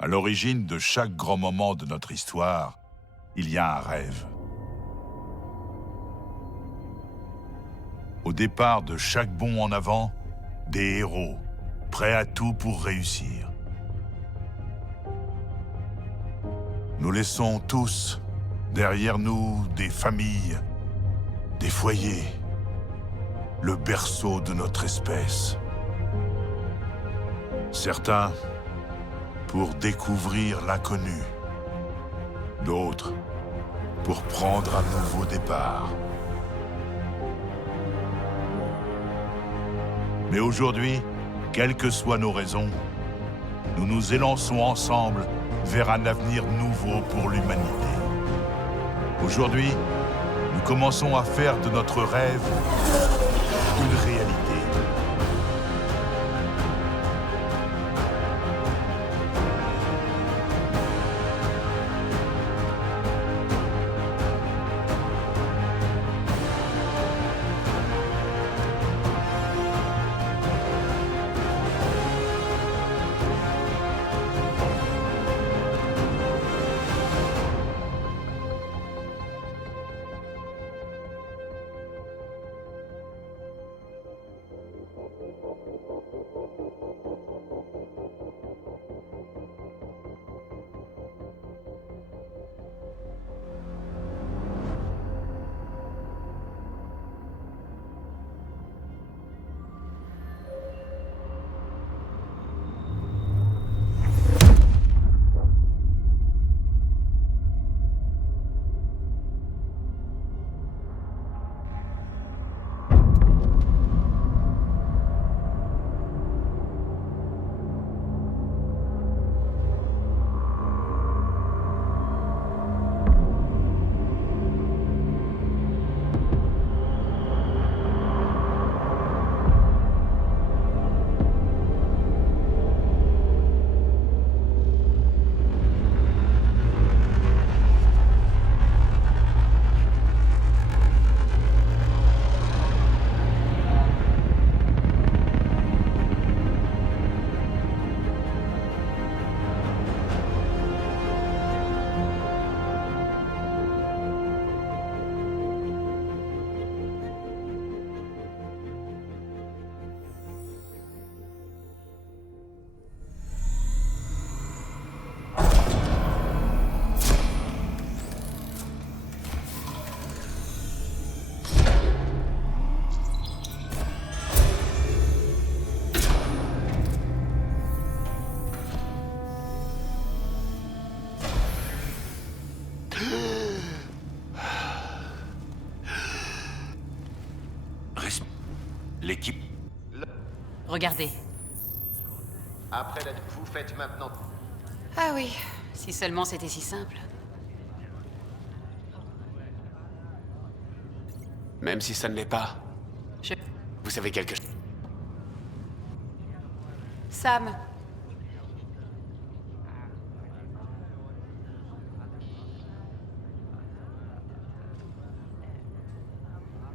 À l'origine de chaque grand moment de notre histoire, il y a un rêve. Au départ de chaque bond en avant, des héros, prêts à tout pour réussir. Nous laissons tous, derrière nous, des familles, des foyers, le berceau de notre espèce. Certains pour découvrir l'inconnu, d'autres pour prendre un nouveau départ. Mais aujourd'hui, quelles que soient nos raisons, nous nous élançons ensemble vers un avenir nouveau pour l'humanité. Aujourd'hui, nous commençons à faire de notre rêve une réalité. L'équipe... Regardez. Après la... Vous faites maintenant... Ah oui, si seulement c'était si simple. Même si ça ne l'est pas, Je... vous savez quelque chose. Sam.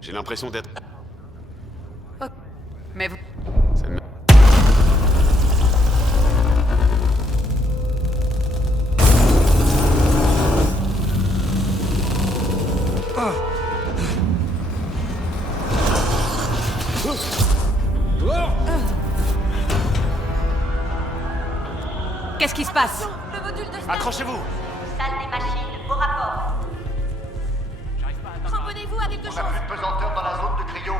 J'ai l'impression d'être... Oh. Mais vous... Ça ne me... Qu'est-ce qui se passe? Le module de Accrochez-vous! salle des machines, au rapport. Cramponnez-vous à quelque On chose. n'a plus de pesanteur dans la zone de cryo.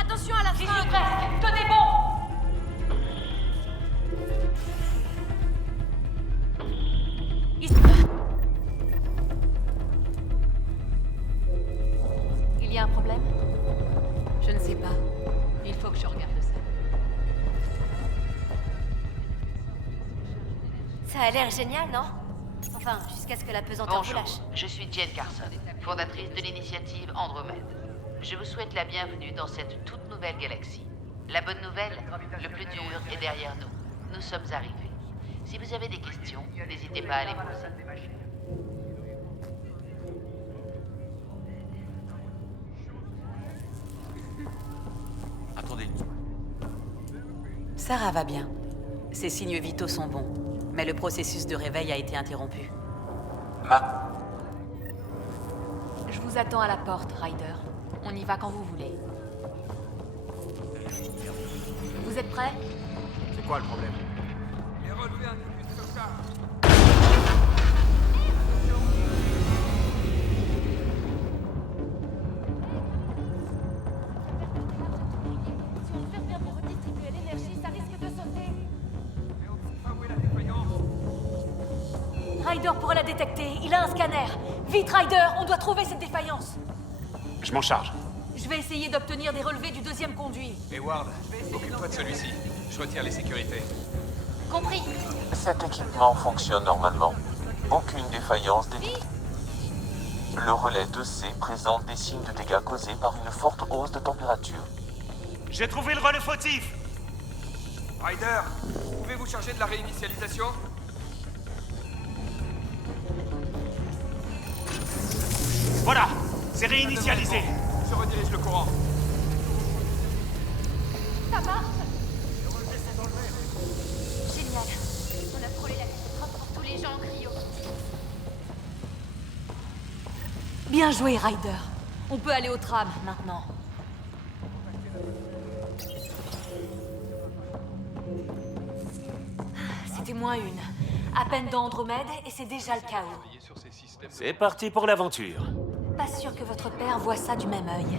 Attention à la J'y suis fringue. presque. Tenez bon. Il y a un problème? Je ne sais pas. Il faut que je regarde ça. Ça a l'air génial, non? Enfin, jusqu'à ce que la pesanteur vous Bonjour, lâche. je suis Jen Carson, fondatrice de l'initiative Andromède. Je vous souhaite la bienvenue dans cette toute nouvelle galaxie. La bonne nouvelle, le plus dur est derrière nous. Nous sommes arrivés. Si vous avez des questions, n'hésitez pas à les poser. Attendez. Sarah va bien. Ses signes vitaux sont bons, mais le processus de réveil a été interrompu. Je vous attends à la porte, Ryder. On y va quand vous voulez. Vous êtes prêts? C'est quoi le problème? Si on fait bien pour redistribuer l'énergie, ça risque de sauter. Ryder pourrait la détecter. Il a un scanner. Vite, Ryder, on doit trouver cette défaillance. Je m'en charge. Je vais essayer d'obtenir des relevés du deuxième conduit. Hayward, occupe-toi de celui-ci. Je retire les sécurités. Compris. Cet équipement fonctionne normalement. Aucune défaillance détectée. Le relais 2C présente des signes de dégâts causés par une forte hausse de température. J'ai trouvé le relais fautif. Ryder, pouvez-vous charger de la réinitialisation? Voilà, c'est réinitialisé. Je redirige le courant. Ça marche. Génial. On a frôlé la catastrophe pour tous les gens en cryo. Bien joué, Ryder. On peut aller au tram, maintenant. C'était moins une. À peine dans Andromède, et c'est déjà le chaos. C'est parti pour l'aventure. Pas sûr que votre père voit ça du même œil.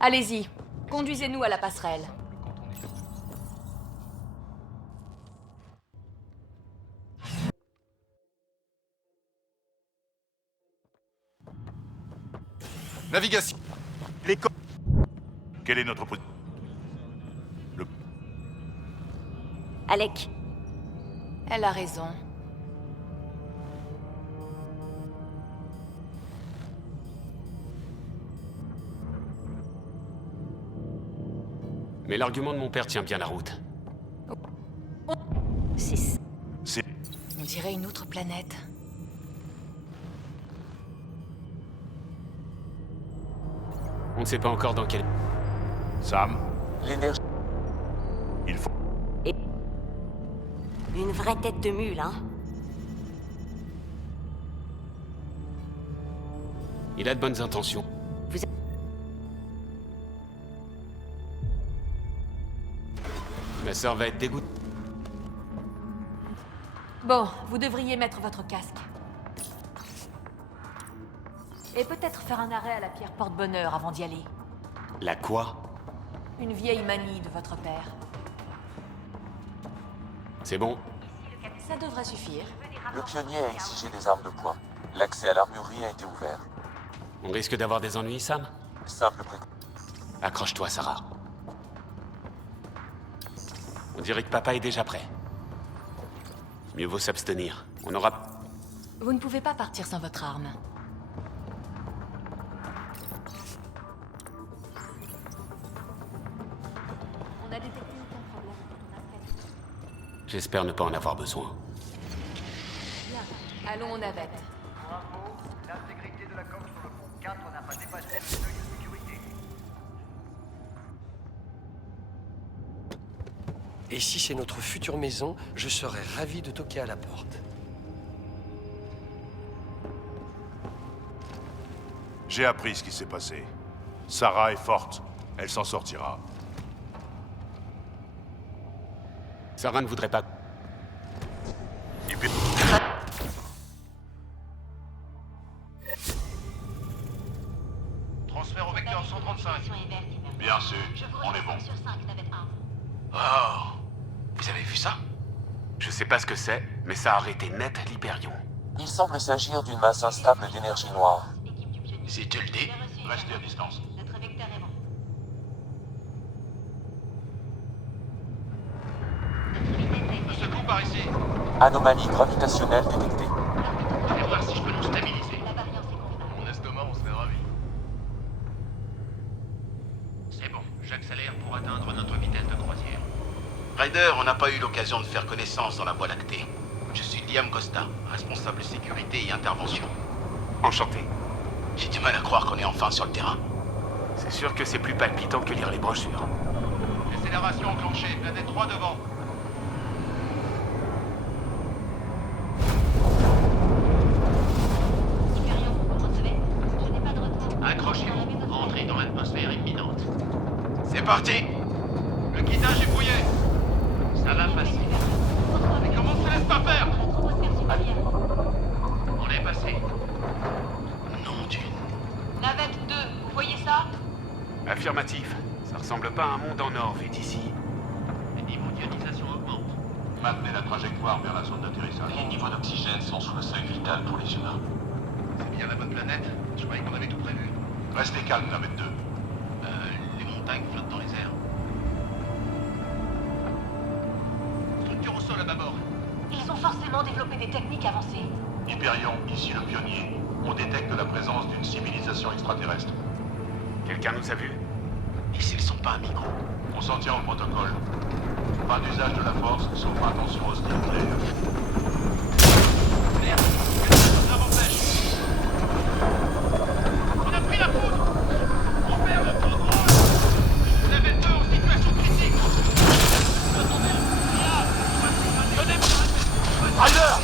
Allez-y, conduisez-nous à la passerelle. Navigation. Quelle est notre position? Alec. Elle a raison. Mais l'argument de mon père tient bien la route. C'est... C'est... On dirait une autre planète. On ne sait pas encore dans quel... Sam, L'énergie il faut... Une vraie tête de mule, hein. Il a de bonnes intentions. Ma sœur va être dégoûtée. Bon, vous devriez mettre votre casque. Et peut-être faire un arrêt à la pierre porte-bonheur avant d'y aller. La quoi? Une vieille manie de votre père. C'est bon? Ça devrait suffire. Le pionnier a exigé des armes de poing. L'accès à l'armurerie a été ouvert. On risque d'avoir des ennuis, Sam? Simple précaution. Accroche-toi, Sarah. On dirait que papa est déjà prêt. Mieux vaut s'abstenir. On aura... Vous ne pouvez pas partir sans votre arme. On a détecté aucun problème quand on a fait. J'espère ne pas en avoir besoin. Bien, allons aux navettes. Pour info, l'intégrité de la coque sur le pont 4 n'a pas dépassé le seuil de sécurité. Et si c'est notre future maison, je serais ravi de toquer à la porte. J'ai appris ce qui s'est passé. Sarah est forte. Elle s'en sortira. Sarah ne voudrait pas... Et puis... Transfert au vecteur 135. Bien sûr, on est bon. Oh! Vous avez vu ça? Je sais pas ce que c'est, mais ça a arrêté net l'Hyperion. Il semble s'agir d'une masse instable d'énergie noire. Si tu le dis, Restez à distance. Notre vecteur est bon. Secours par ici. Anomalie gravitationnelle détectée. Je vais voir si je peux nous stabiliser. La variance est convenable. Mon estomac, on serait ravis. C'est bon, j'accélère pour atteindre notre vitesse de croisière. Ryder, on n'a pas eu l'occasion de faire connaissance dans la Voie lactée. Je suis Liam Costa, responsable sécurité et intervention. Enchanté. J'ai du mal à croire qu'on est enfin sur le terrain. C'est sûr que c'est plus palpitant que lire les brochures. Opération enclenchée. Planète 3 devant. Accrochez-vous. Entrez dans l'atmosphère imminente. C'est parti. Le guidage est brouillé. Ça va passer. Mais comment on se laisse pas faire? On est passé. Non d'une... Navette 2, vous voyez ça? Affirmatif. Ça ressemble pas à un monde en or vu d'ici. Les niveaux d'ionisation augmentent. Maintenez la trajectoire vers la zone d'atterrissage. Les niveaux d'oxygène sont sous le seuil vital pour les humains. C'est bien la bonne planète? Je croyais qu'on avait tout prévu. Restez calme, Navette 2. Les montagnes flottent dans les airs. Structure au sol à bâbord. Ils ont forcément développé des techniques avancées. Hyperion, ici le pionnier. On détecte la présence d'une civilisation extraterrestre. Quelqu'un nous a vus? Et s'ils sont pas un micro? On s'en tient au protocole. Pas d'usage de la force, sauf attention hostile nucléaire. Merde! Ça m'empêche! On a pris la poudre! On perd le contrôle! Vous avez deux en situation critique! Attendez! Ryder!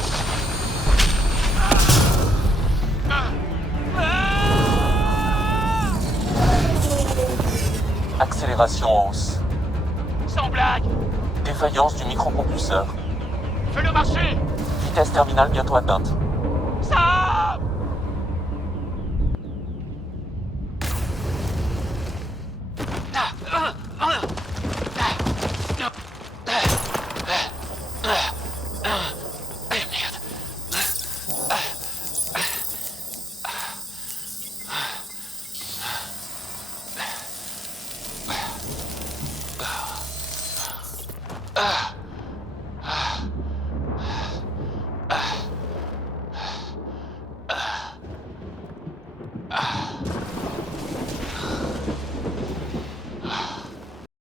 Accélération en hausse. Sans blague! Défaillance du micropropulseur. Fais-le marcher! Vitesse terminale bientôt atteinte. Ça! Ah.